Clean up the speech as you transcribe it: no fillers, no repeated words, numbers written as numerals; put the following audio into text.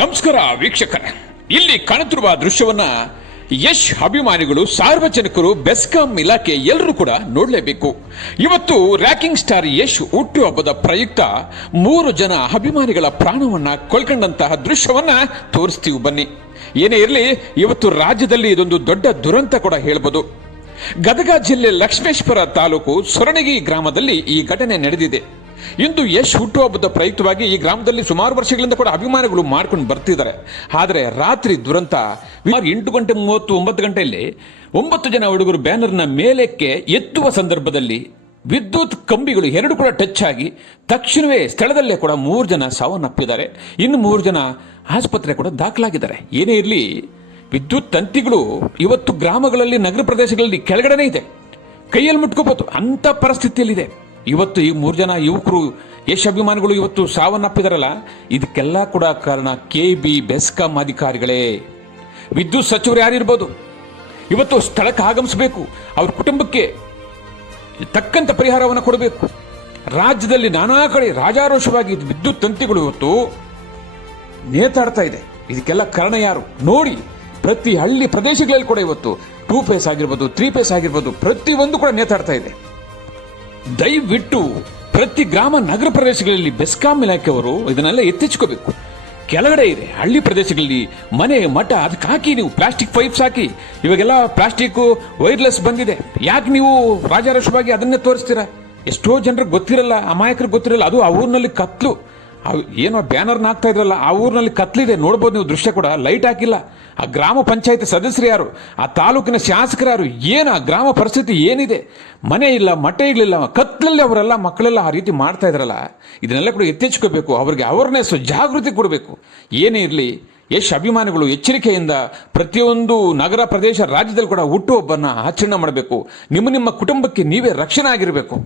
ನಮಸ್ಕಾರ ವೀಕ್ಷಕರೇ, ಇಲ್ಲಿ ಕಾಣುತ್ತಿರುವ ದೃಶ್ಯವನ್ನ ಯಶ್ ಅಭಿಮಾನಿಗಳು, ಸಾರ್ವಜನಿಕರು, ಬೆಸ್ಕಾಂ ಇಲಾಖೆ ಎಲ್ಲರೂ ಕೂಡ ನೋಡಲೇಬೇಕು. ಇವತ್ತು ರ್ಯಾಕಿಂಗ್ ಸ್ಟಾರ್ ಯಶ್ ಹುಟ್ಟುಹಬ್ಬದ ಪ್ರಯುಕ್ತ 3 ಜನ ಅಭಿಮಾನಿಗಳ ಪ್ರಾಣವನ್ನ ಕಳ್ಕೊಂಡಂತಹ ದೃಶ್ಯವನ್ನ ತೋರಿಸ್ತೀವಿ ಬನ್ನಿ. ಏನೇ ಇರಲಿ, ಇವತ್ತು ರಾಜ್ಯದಲ್ಲಿ ಇದೊಂದು ದೊಡ್ಡ ದುರಂತ ಕೂಡ ಹೇಳ್ಬೋದು. ಗದಗ ಜಿಲ್ಲೆ ಲಕ್ಷ್ಮೇಶ್ವರ ತಾಲೂಕು ಸೊರಣಗಿ ಗ್ರಾಮದಲ್ಲಿ ಈ ಘಟನೆ ನಡೆದಿದೆ. ಇಂದು ಯಶ್ ಹುಟ್ಟುಹಬ್ಬದ ಪ್ರಯುಕ್ತವಾಗಿ ಈ ಗ್ರಾಮದಲ್ಲಿ ಸುಮಾರು ವರ್ಷಗಳಿಂದ ಕೂಡ ಅಭಿಮಾನಿಗಳು ಮಾಡ್ಕೊಂಡು ಬರ್ತಿದ್ದಾರೆ. ಆದರೆ ರಾತ್ರಿ ದುರಂತ 8:30 9 ಗಂಟೆಯಲ್ಲಿ 9 ಜನ ಹುಡುಗರು ಬ್ಯಾನರ್ನ ಮೇಲಕ್ಕೆ ಎತ್ತುವ ಸಂದರ್ಭದಲ್ಲಿ ವಿದ್ಯುತ್ ಕಂಬಿಗಳು 2 ಕೂಡ ಟಚ್ ಆಗಿ ತಕ್ಷಣವೇ ಸ್ಥಳದಲ್ಲೇ ಕೂಡ 3 ಜನ ಸಾವನ್ನಪ್ಪಿದ್ದಾರೆ. ಇನ್ನು 3 ಜನ ಆಸ್ಪತ್ರೆ ಕೂಡ ದಾಖಲಾಗಿದ್ದಾರೆ. ಏನೇ ಇರಲಿ, ವಿದ್ಯುತ್ ತಂತಿಗಳು ಇವತ್ತು ಗ್ರಾಮಗಳಲ್ಲಿ, ನಗರ ಪ್ರದೇಶಗಳಲ್ಲಿ ಕೆಳಗಡೆನೇ ಇದೆ, ಕೈಯಲ್ಲಿ ಮುಟ್ಕೋಬಹುದು ಅಂತ ಪರಿಸ್ಥಿತಿಯಲ್ಲಿದೆ. ಇವತ್ತು ಈ 3 ಜನ ಯುವಕರು ಯಶ್ ಅಭಿಮಾನಿಗಳು ಇವತ್ತು ಸಾವನ್ನಪ್ಪಿದಾರಲ್ಲ, ಇದಕ್ಕೆಲ್ಲ ಕೂಡ ಕಾರಣ KB ಬೆಸ್ಕಾಂ ಅಧಿಕಾರಿಗಳೇ. ವಿದ್ಯುತ್ ಸಚಿವರು ಯಾರಿರ್ಬೋದು, ಇವತ್ತು ಸ್ಥಳಕ್ಕೆ ಆಗಮಿಸಬೇಕು, ಅವ್ರ ಕುಟುಂಬಕ್ಕೆ ತಕ್ಕಂತ ಪರಿಹಾರವನ್ನು ಕೊಡಬೇಕು. ರಾಜ್ಯದಲ್ಲಿ ನಾನಾ ಕಡೆ ರಾಜಾರೋಷವಾಗಿ ವಿದ್ಯುತ್ ತಂತಿಗಳು ಇವತ್ತು ನೇತಾಡ್ತಾ ಇದೆ. ಇದಕ್ಕೆಲ್ಲ ಕಾರಣ ಯಾರು ನೋಡಿ. ಪ್ರತಿ ಹಳ್ಳಿ ಪ್ರದೇಶಗಳಲ್ಲಿ ಕೂಡ ಇವತ್ತು 2 ಫೇಸ್ ಆಗಿರ್ಬೋದು, 3 ಫೇಸ್ ಆಗಿರ್ಬೋದು, ಪ್ರತಿಯೊಂದು ಕೂಡ ನೇತಾಡ್ತಾ ಇದೆ. ದಯವಿಟ್ಟು ಪ್ರತಿ ಗ್ರಾಮ, ನಗರ ಪ್ರದೇಶಗಳಲ್ಲಿ ಬೆಸ್ಕಾಂ ಇಲಾಖೆಯವರು ಇದನ್ನೆಲ್ಲ ಎತ್ತಿಚ್ಕೋಬೇಕು. ಕೆಳಗಡೆ ಇದೆ ಹಳ್ಳಿ ಪ್ರದೇಶಗಳಲ್ಲಿ ಮನೆ, ಮಠ, ಅದಕ್ಕೆ ಹಾಕಿ ನೀವು ಪ್ಲಾಸ್ಟಿಕ್ ಪೈಪ್ಸ್ ಹಾಕಿ. ಇವಾಗೆಲ್ಲ ಪ್ಲಾಸ್ಟಿಕ್ ವೈರ್ಲೆಸ್ ಬಂದಿದೆ, ಯಾಕೆ ನೀವು ರಾಜಾರೋಷವಾಗಿ ಅದನ್ನೇ ತೋರಿಸ್ತೀರಾ? ಎಷ್ಟೋ ಜನರಿಗೆ ಗೊತ್ತಿರಲ್ಲ, ಅಮಾಯಕರಿಗೆ ಗೊತ್ತಿರಲ್ಲ. ಅದು ಆ ಊರಿನಲ್ಲಿ ಕತ್ಲು, ಏನೋ ಬ್ಯಾನರ್ನ ಹಾಕ್ತಾ ಇದ್ರಲ್ಲ, ಆ ಊರಿನಲ್ಲಿ ಕತ್ಲಿದೆ, ನೋಡ್ಬೋದು ನೀವು ದೃಶ್ಯ ಕೂಡ. ಲೈಟ್ ಹಾಕಿಲ್ಲ. ಆ ಗ್ರಾಮ ಪಂಚಾಯತ್ ಸದಸ್ಯರು ಯಾರು, ಆ ತಾಲೂಕಿನ ಶಾಸಕರು ಯಾರು, ಏನು ಆ ಗ್ರಾಮ ಪರಿಸ್ಥಿತಿ ಏನಿದೆ? ಮನೆ ಇಲ್ಲ, ಮಠ ಇರಲಿಲ್ಲ, ಕತ್ಲಲ್ಲಿ ಅವರೆಲ್ಲ ಮಕ್ಕಳೆಲ್ಲ ಆ ರೀತಿ ಮಾಡ್ತಾ ಇದ್ರಲ್ಲ. ಇದನ್ನೆಲ್ಲ ಕೂಡ ಎತ್ತೆಚ್ಕೋಬೇಕು, ಅವರಿಗೆ ಅವೇರ್ನೆಸ್, ಜಾಗೃತಿ ಕೊಡಬೇಕು. ಏನೇ ಇರಲಿ, ಯಶ್ ಅಭಿಮಾನಿಗಳು ಎಚ್ಚರಿಕೆಯಿಂದ ಪ್ರತಿಯೊಂದು ನಗರ ಪ್ರದೇಶ, ರಾಜ್ಯದಲ್ಲಿ ಕೂಡ ಹುಟ್ಟುಹಬ್ಬನ ಆಚರಣೆ ಮಾಡಬೇಕು. ನಿಮ್ಮ ಕುಟುಂಬಕ್ಕೆ ನೀವೇ ರಕ್ಷಣೆ ಆಗಿರಬೇಕು.